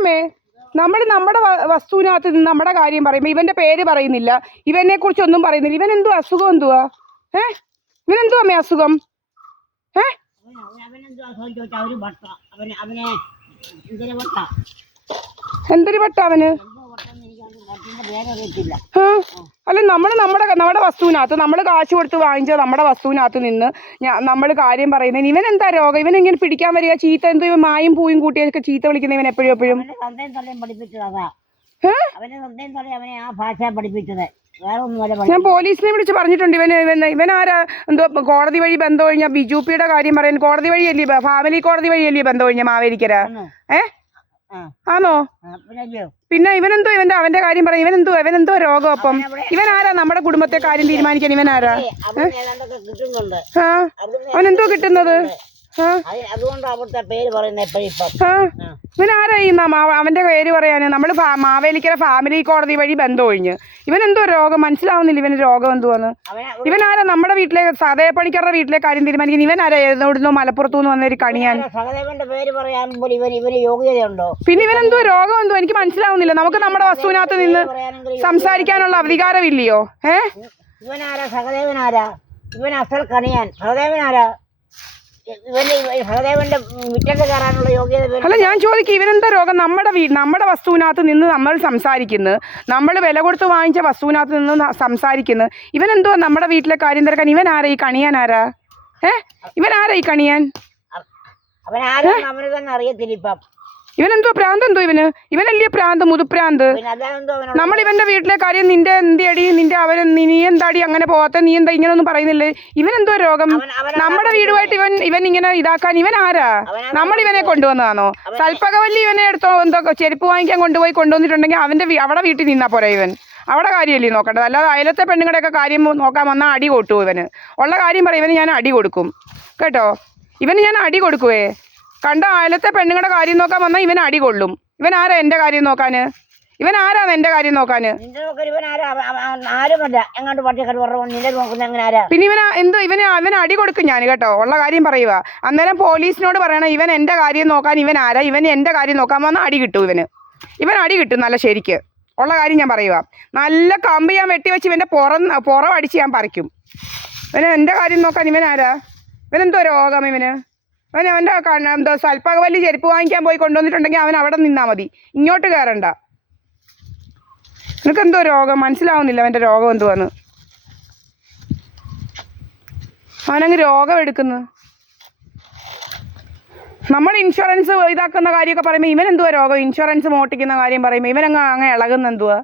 ഏമേ നമ്മുടെ വസ്തുവിനകത്ത് നിന്ന് നമ്മുടെ കാര്യം പറയുമ്പോൾ ഇവന്റെ പേര് പറയുന്നില്ല, ഇവനെ കുറിച്ചൊന്നും പറയുന്നില്ല. ഇവൻ എന്തുവാ അസുഖം എന്തുവാ? ഇവനെന്തുവാ അമ്മേ അസുഖം? എന്തൊരു വട്ട അവന്? അല്ല നമ്മുടെ വസ്തുവിനകത്ത് നമ്മൾ കാശ് കൊടുത്ത് വാങ്ങിച്ച നമ്മുടെ വസ്തുവിനകത്ത് നിന്ന് നമ്മൾ കാര്യം പറയുന്നത്. ഇവൻ എന്താ രോഗം? ഇവൻ ഇങ്ങനെ പിടിക്കാൻ വരിക, ചീത്ത എന്തോ ഇവൻ മായും പൂയും കൂട്ടിയൊക്കെ ചീത്ത വിളിക്കുന്ന ഇവൻ എപ്പോഴും എപ്പോഴും. ഞാൻ പോലീസിനെ വിളിച്ച് പറഞ്ഞിട്ടുണ്ട്. ഇവനാരാ എന്തോ കോടതി വഴി ബന്ധം കഴിഞ്ഞ ബിജുപിയുടെ കാര്യം പറയാൻ കോടതി വഴിയല്ലേ, ഫാമിലി കോടതി വഴിയല്ലേ ബന്ധം കഴിഞ്ഞ മാവേലിക്കര? ആണോ? പിന്നെ ഇവനെന്തോ അവന്റെ കാര്യം പറയും. ഇവനെന്തോ രോഗം? അപ്പം ഇവനാരാ നമ്മുടെ കുടുംബത്തെ കാര്യം തീരുമാനിക്കാൻ? ഇവനാരാ? അവനെന്തോ കിട്ടുന്നത്? ഇവനാരാ അവന്റെ പേര് പറയാന്? നമ്മള് മാവേലിക്കര ഫാമിലി കോടതി വഴി ബന്ധം ഒഴിഞ്ഞ് ഇവനെന്തോ രോഗം? മനസ്സിലാവുന്നില്ല ഇവന് രോഗം എന്തുവാന്ന്. ഇവനാരാ നമ്മുടെ വീട്ടിലെ സഹദേവപ്പണിക്കരുടെ വീട്ടിലെ കാര്യം തീരുമാനിക്കുന്നത്? ഇവനാരാ എവിടുന്നോ മലപ്പുറത്തുനിന്ന് വന്നൊരു കണിയാൻ? പിന്നെ ഇവനെന്തോ രോഗം എന്തോ എനിക്ക് മനസ്സിലാവുന്നില്ല. നമുക്ക് നമ്മുടെ വസ്തുവിനകത്ത് നിന്ന് സംസാരിക്കാനുള്ള അധികാരമില്ലയോ? ഇവനാരാ സഹദേവനാരാ? ഇവൻ അസൽ കണിയാൻ. സഹദേവനാരാ? അല്ല ഞാൻ ചോദിക്കും, ഇവനെന്താ രോഗം? നമ്മുടെ വസ്തുവിനകത്ത് നിന്ന് നമ്മൾ സംസാരിക്കുന്നു, നമ്മൾ വില കൊടുത്ത് വാങ്ങിച്ച വസ്തുവിനകത്ത് നിന്ന് സംസാരിക്കുന്നു. ഇവനെന്തോ നമ്മുടെ വീട്ടിലെ കാര്യം തിരക്കാൻ? ഇവനാരാ ഈ കണിയാൻ? ആരാ? ഇവനാരാ ഈ കണിയാൻ? ഇവനെന്തോ പ്രാന്ത്? എന്തോ ഇവനല്ലേ പ്രാന്ത്, മുതുപ്രാന്ത്. നമ്മൾ ഇവന്റെ വീട്ടിലെ കാര്യം നിന്റെ എന്തിയടി, നീ എന്താടി അങ്ങനെ പോവാത്ത, നീ എന്താ ഇങ്ങനെ ഒന്നും പറയുന്നില്ലേ? ഇവനെന്തോ രോഗം? നമ്മുടെ വീടുമായിട്ട് ഇവൻ ഇങ്ങനെ ഇതാക്കാൻ ഇവൻ ആരാ? നമ്മൾ ഇവനെ കൊണ്ടുവന്നതാണോ? കൽപ്പകവല്ലി ഇവനെ എടുത്തോ എന്തോ ചെരുപ്പ് വാങ്ങിക്കാൻ കൊണ്ടുവന്നിട്ടുണ്ടെങ്കിൽ അവിടെ വീട്ടിൽ നിന്നാ പോരാ ഇവൻ? അവിടെ കാര്യമല്ലേ നോക്കേണ്ടത്, അല്ലാതെ അയലത്തെ പെണ്ണുങ്ങളുടെയൊക്കെ കാര്യം നോക്കാൻ വന്നാൽ അടി കൊട്ടു. ഇവന് ഉള്ള കാര്യം പറയും, ഇവന് ഞാൻ അടി കൊടുക്കും കേട്ടോ. ഇവന് ഞാൻ അടി കൊടുക്കുവേ. കണ്ട അയലത്തെ പെണ്ണുങ്ങളുടെ കാര്യം നോക്കാൻ വന്നാൽ ഇവൻ അടി കൊള്ളും. ഇവൻ ആരാ എന്റെ കാര്യം നോക്കാന്? ഇവൻ ആരാന്ന് എന്റെ കാര്യം നോക്കാന്? പിന്നെ ഇവൻ അടി കൊടുക്കും ഞാൻ കേട്ടോ. ഉള്ള കാര്യം പറയുക. അന്നേരം പോലീസിനോട് പറയണം ഇവൻ എന്റെ കാര്യം നോക്കാൻ ഇവൻ ആരാ, ഇവൻ എന്റെ കാര്യം നോക്കാൻ വന്നാൽ അടി കിട്ടും. ഇവൻ അടി കിട്ടും നല്ല ശരിക്ക്. ഉള്ള കാര്യം ഞാൻ പറയുക. നല്ല കമ്പ് ഞാൻ വെട്ടിവെച്ച് ഇവന്റെ പുറം അടിച്ച് ഞാൻ പറിക്കും. എന്റെ കാര്യം നോക്കാൻ ഇവൻ ആരാ? ഇവനെന്തോ രോഗം? അവൻ്റെ എന്തോ സൽപ്പകവല്ലി ചെരുപ്പ് വാങ്ങിക്കാൻ പോയി കൊണ്ടുവന്നിട്ടുണ്ടെങ്കിൽ അവൻ അവിടെ നിന്നാൽ മതി, ഇങ്ങോട്ട് കയറണ്ട. നിനക്കെന്തോ രോഗം? മനസ്സിലാവുന്നില്ല അവൻ്റെ രോഗം എന്തുവാന്ന്. അവനങ്ങ് രോഗം എടുക്കുന്നു. നമ്മൾ ഇൻഷുറൻസ് ഇതാക്കുന്ന കാര്യമൊക്കെ പറയുമ്പോൾ ഇവനെന്തുവാ രോഗം? ഇൻഷുറൻസ് മോട്ടിക്കുന്ന കാര്യം പറയുമ്പോൾ ഇവനങ്ങ് ഇളകുന്ന എന്തുവാ?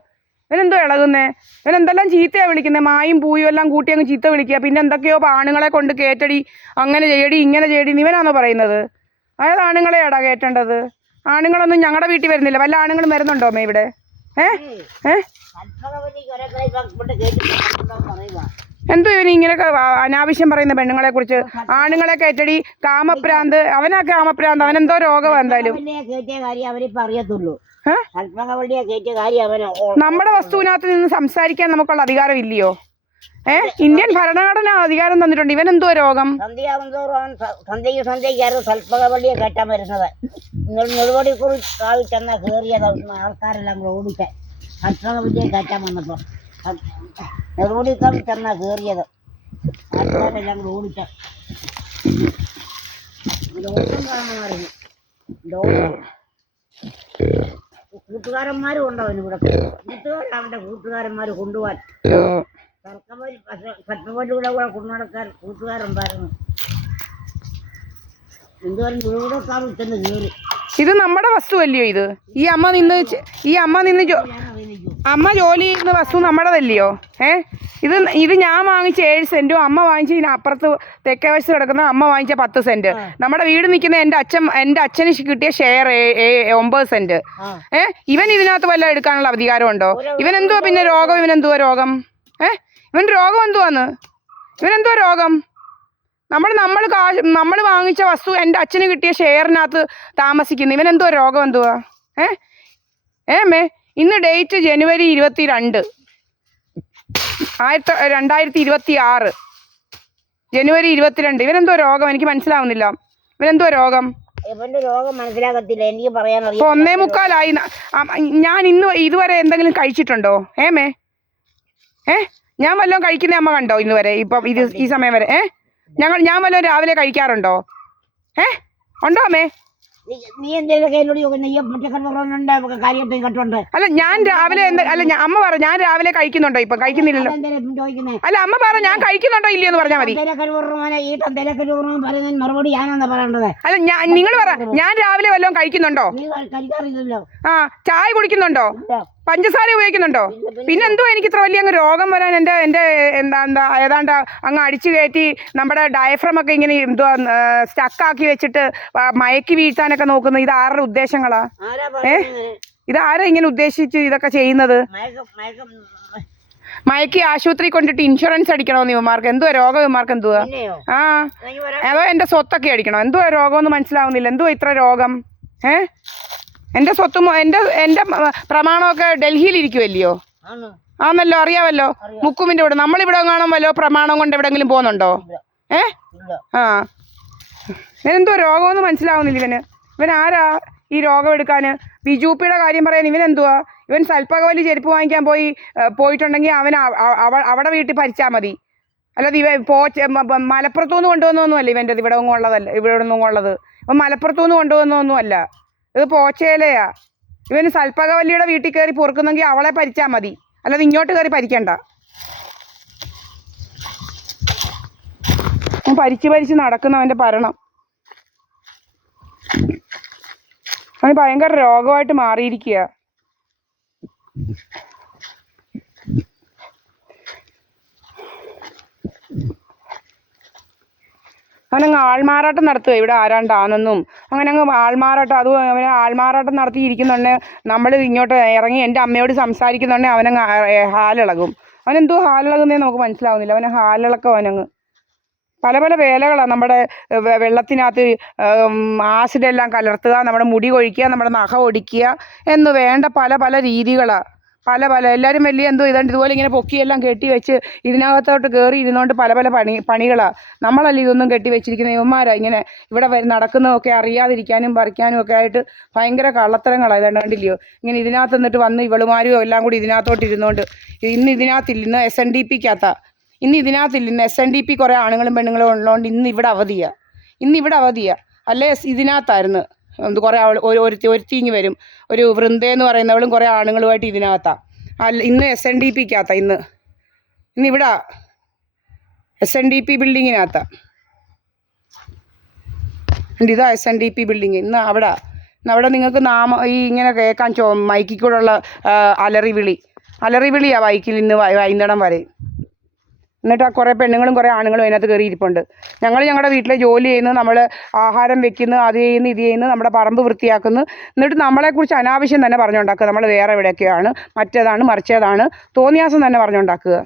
ഇവനെന്തോ ഇളകുന്നേ? ഇവനെന്തെല്ലാം ചീത്തയാണ് വിളിക്കുന്നത്, മായും പൂയും എല്ലാം കൂട്ടി അങ്ങ് ചീത്ത വിളിക്കുക. പിന്നെ എന്തൊക്കെയോ ആണുങ്ങളെ കൊണ്ട് കേറ്റടി, അങ്ങനെ ചെയ്യടി, ഇങ്ങനെ ചെയ്യടി. ഇവനാണോ പറയുന്നത്? അതായത് ആണുങ്ങളെയാടാ കേട്ടേണ്ടത്. ആണുങ്ങളൊന്നും ഞങ്ങളുടെ വീട്ടിൽ വരുന്നില്ല. വല്ല ആണുങ്ങളും വരുന്നുണ്ടോ അമ്മ ഇവിടെ? എന്തോ ഇവന് ഇങ്ങനെയൊക്കെ അനാവശ്യം പറയുന്ന പെണ്ണുങ്ങളെ കുറിച്ച്? ആണുങ്ങളെ കേറ്റടി, കാമപ്രാന്ത്. അവനാ കാമപ്രാന്ത്. അവനെന്തോ രോഗം എന്തായാലും. നമ്മുടെ വസ്തുവിനകത്ത് നിന്ന് സംസാരിക്കാൻ നമുക്കുള്ള അധികാരം ഇല്ലയോ? ഇന്ത്യൻ ഭരണഘടന അധികാരം തന്നിട്ടുണ്ട്. ഇവൻ എന്തോ രോഗം? സൽപ്പകവള്ളിയെ കയറ്റാൻ വരുന്നത് നെടുപടിക്കുറി കാവിൽ ചെന്ന കയറിയത് ആൾക്കാരെല്ലാം കൂടെ ഓടിക്കാൻ. സൽപ്പകവള്ളിയെ കയറ്റാൻ വന്നപ്പോ നെടുപടിക്കാവിൽ ചെന്ന കയറിയത് ആൾക്കാരെല്ലാം കൂടെ ഓടിക്കാൻ. ലോകം കാണുമായിരുന്നു. കൂട്ടുകാരന്മാരും ഉണ്ടവന് ഇവിടെ. അവന്റെ കൂട്ടുകാരന്മാര് കൊണ്ടുപോകാൻ സൽപ്പകവല്ലിയുടെ കൂടെ കൊണ്ടുനടക്കാൻ കൂട്ടുകാരുണ്ടായിരുന്നു. എന്തുവാനും വീടൊക്കാവിൽ ചെന്ന് കയറി. ഇത് നമ്മുടെ വസ്തുവല്ലയോ? അമ്മ ജോലി ചെയ്യുന്ന വസ്തു നമ്മുടെതല്ലയോ? ഇത് ഞാൻ വാങ്ങിച്ച 7 സെന്റും അമ്മ വാങ്ങിച്ച ഇതിനപ്പുറത്ത് തെക്കേ വശത്ത് കിടക്കുന്ന അമ്മ വാങ്ങിച്ച 10 സെന്റ്. നമ്മുടെ വീട് നിൽക്കുന്ന എൻ്റെ അച്ഛന് കിട്ടിയ ഷെയർ 9 സെന്റ്. ഇവൻ ഇതിനകത്ത് വല്ല എടുക്കാനുള്ള അധികാരമുണ്ടോ? ഇവനെന്തുവാ പിന്നെ രോഗം? ഇവനെന്തുവാ രോഗം? ഇവൻ രോഗം എന്തുവാന്ന്? ഇവനെന്തോ രോഗം? നമ്മൾ വാങ്ങിച്ച വസ്തു എൻ്റെ അച്ഛന് കിട്ടിയ ഷെയറിനകത്ത് താമസിക്കുന്നു. ഇവനെന്തോ രോഗം എന്തുവാ? ഇന്ന് ഡേറ്റ് ജനുവരി 22, 2026. ജനുവരി 22. ഇവനെന്തോ രോഗം? എനിക്ക് മനസ്സിലാവുന്നില്ല. ഇവനെന്തോ രോഗം? ഇവന്റെ രോഗം മനസ്സിലാകത്തില്ല, എനിക്ക് ഇപ്പൊ പറയാനറിയാം. 1:45 ഞാൻ ഇന്ന് ഇതുവരെ എന്തെങ്കിലും കഴിച്ചിട്ടുണ്ടോ ഏമേ? ഞാൻ വല്ലതും കഴിക്കുന്ന അമ്മ കണ്ടോ ഇന്ന് വരെ? ഇപ്പം ഈ സമയം വരെ ഞാൻ വല്ലതും രാവിലെ കഴിക്കാറുണ്ടോ? ഉണ്ടോ അമ്മേ? നീ എന്തെങ്കിലുമൊക്കെ എന്നോട് ചോദിക്കുന്നത് ഈ മുറ്റക്കണ്ണുണ്ട് കാര്യത്തിൽ കണ്ടുണ്ട്. അല്ല ഞാൻ രാവിലെ അമ്മ പറ ഞാൻ രാവിലെ കഴിക്കുന്നുണ്ടോ? ഇപ്പൊ കഴിക്കുന്നില്ലല്ലോ. ചോദിക്കുന്നത് അല്ല അമ്മ പറ ഞാൻ കഴിക്കുന്നുണ്ടോ ഇല്ലയെന്ന് പറഞ്ഞാൽ മതി. ഈ തന്തേലക്കരുമാനം പറയുന്നതിന് മറുപടി ഞാനെന്താ പറയേണ്ടത്? അല്ല നിങ്ങൾ പറ ഞാൻ രാവിലെ വല്ലതും കഴിക്കുന്നുണ്ടോ? നീ കഴിക്കാറില്ലല്ലോ. ചായ കുടിക്കുന്നുണ്ടോ? പഞ്ചസാര ഉപയോഗിക്കുന്നുണ്ടോ? പിന്നെന്തോ എനിക്ക് ഇത്ര വലിയ അങ്ങ് രോഗം വരാൻ എൻ്റെ എന്താ ഏതാണ്ട് അങ്ങ് അടിച്ചു കയറ്റി നമ്മുടെ ഡയഫ്രം ഒക്കെ ഇങ്ങനെ എന്തുവാ സ്റ്റക്കാക്കി വെച്ചിട്ട് മയക്കി വീഴ്ത്താനൊക്കെ നോക്കുന്നത് ഇത് ആരുടെ ഉദ്ദേശങ്ങളാ? ഇതാരാ ഇങ്ങനെ ഉദ്ദേശിച്ച് ഇതൊക്കെ ചെയ്യുന്നത്? മയക്കി ആശുപത്രി കൊണ്ടിട്ട് ഇൻഷുറൻസ് അടിക്കണോന്ന് ഇവന്മാർക്ക്? എന്തുവാ രോഗം ഇവന്മാർക്ക്? എന്തുവാ? അതോ എൻ്റെ സ്വത്തൊക്കെ അടിക്കണോ? എന്തുവാ രോഗമെന്ന് മനസ്സിലാവുന്നില്ല. എന്തുവാ ഇത്ര രോഗം? എൻ്റെ സ്വത്തും എൻ്റെ പ്രമാണമൊക്കെ ഡൽഹിയിൽ ഇരിക്കുമല്ലയോ? ആന്നല്ലോ, അറിയാമല്ലോ. മുക്കുമിൻ്റെ ഇവിടെ നമ്മളിവിടെ കാണാൻ വല്ലോ പ്രമാണം കൊണ്ട് എവിടെങ്കിലും പോകുന്നുണ്ടോ? ഇവനെന്തോ രോഗമെന്ന് മനസ്സിലാവുന്നില്ല. ഇവൻ ആരാ ഈ രോഗം എടുക്കാൻ? ബിജുപ്പിയുടെ കാര്യം പറയാൻ ഇവനെന്തുവാ? ഇവൻ സൽപ്പകവലി ചെരുപ്പ് വാങ്ങിക്കാൻ പോയിട്ടുണ്ടെങ്കിൽ അവൻ അവിടെ വീട്ടിൽ ഭരിച്ചാൽ മതി. അല്ലാതെ മലപ്പുറത്തുനിന്ന് കൊണ്ടുവന്നൊന്നുമല്ല ഇവൻ്റെ ഇവിടെ ഒന്നും ഉള്ളതല്ല. ഇവിടെ ഒന്നും ഉള്ളത് ഇവൻ മലപ്പുറത്തുനിന്ന് കൊണ്ടുവന്നൊന്നുമല്ല. ഇത് പോച്ചേലയാ. ഇവന് സൽപ്പകവല്ലിയുടെ വീട്ടിൽ കയറി പൊറുക്കുന്നെങ്കിൽ അവളെ ഭരിച്ചാൽ മതി, അല്ലാതെ ഇങ്ങോട്ട് കയറി ഭരിക്കണ്ട. ഭരിച്ച് നടക്കുന്നവൻ്റെ ഭരണം അവന് ഭയങ്കര രോഗമായിട്ട് മാറിയിരിക്കുക. അവനങ്ങ് ആൾമാറാട്ടം നടത്തുക ഇവിടെ ആരാണ്ടാണെന്നും അങ്ങനെ അങ്ങ് ആൾമാറാട്ടം. അതും അവനെ ആൾമാറാട്ടം നടത്തിയിരിക്കുന്നുണ്ടെ നമ്മൾ ഇങ്ങോട്ട് ഇറങ്ങി എൻ്റെ അമ്മയോട് സംസാരിക്കുന്നുണ്ടെ അവനങ്ങ് ഹാലിളകും. അവനെന്തോ ഹാലിളകുന്നേ നമുക്ക് മനസ്സിലാവുന്നില്ല. അവനെ ഹാലിളക്കം. അവനങ്ങ് പല പല വേലകളാണ്. നമ്മുടെ വെള്ളത്തിനകത്ത് ആസിഡെല്ലാം കലർത്തുക, നമ്മുടെ മുടി കൊഴിക്കുക, നമ്മുടെ നഖം ഒടിക്കുക എന്ന് വേണ്ട പല പല രീതികളാണ്. എല്ലാവരും വലിയ എന്തോ ഇതുണ്ട് ഇതുപോലെ ഇങ്ങനെ പൊക്കിയെല്ലാം കെട്ടി വെച്ച് ഇതിനകത്തോട്ട് കയറി ഇരുന്നുകൊണ്ട് പല പല പണികളാണ്. നമ്മളല്ല ഇതൊന്നും കെട്ടി വെച്ചിരിക്കുന്ന. ഇവന്മാരാ ഇങ്ങനെ ഇവിടെ നടക്കുന്നതൊക്കെ അറിയാതിരിക്കാനും പറിക്കാനും ഒക്കെ ആയിട്ട് ഭയങ്കര കള്ളത്തരങ്ങളാണ്. ഇതാണ്ട് കണ്ടില്ലയോ ഇങ്ങനെ ഇതിനകത്ത് നിന്നിട്ട് വന്ന് ഇവളുമാരും എല്ലാം കൂടി ഇതിനകത്തോട്ട് ഇരുന്നുകൊണ്ട് ഇന്ന് ഇതിനകത്തില്ല. ഇന്ന് SNDP-ക്കകത്താ. ഇന്ന് ഇതിനകത്തില്ല. ഇന്ന് SNDP കുറേ ആണുങ്ങളും പെണ്ണുങ്ങളും ഉള്ളതുകൊണ്ട് ഇന്ന് ഇവിടെ അവധിയാണ്. അല്ലേ ഇതിനകത്തായിരുന്നു കുറേ ഒരുത്തിങ്ങി വരും. ഒരു വൃന്ദയെന്ന് പറയുന്നവളും കുറേ ആണുങ്ങളുമായിട്ട് ഇതിനകത്താണ്. ഇന്ന് SNDP-ക്കകത്താ. ഇന്നിവിടെ SNDP ബിൽഡിങ്ങിനകത്താണ്. ഇതാ SNDP ബിൽഡിങ്. ഇന്ന് അവിടെ നിങ്ങൾക്ക് ഇങ്ങനെ കേൾക്കാൻ മൈക്കിൽ അലറി വിളിയാണ് ബൈക്കിൽ ഇന്ന് വൈകുന്നേരം വരെ. എന്നിട്ട് ആ കുറേ പെണ്ണുങ്ങളും കുറേ ആണുങ്ങളും അതിനകത്ത് കയറി ഇരിപ്പുണ്ട്. ഞങ്ങളുടെ വീട്ടിലെ ജോലി ചെയ്യുന്നു, നമ്മൾ ആഹാരം വെക്കുന്നു, അത് ചെയ്യുന്നു, ഇത് ചെയ്യുന്നു, നമ്മുടെ പറമ്പ് വൃത്തിയാക്കുന്നു. എന്നിട്ട് നമ്മളെക്കുറിച്ച് അനാവശ്യം തന്നെ പറഞ്ഞുണ്ടാക്കുക. നമ്മൾ വേറെ എവിടെയൊക്കെയാണ്, മറ്റേതാണ്, മറിച്ചേതാണ്, തോന്നിയാസം തന്നെ പറഞ്ഞുണ്ടാക്കുക.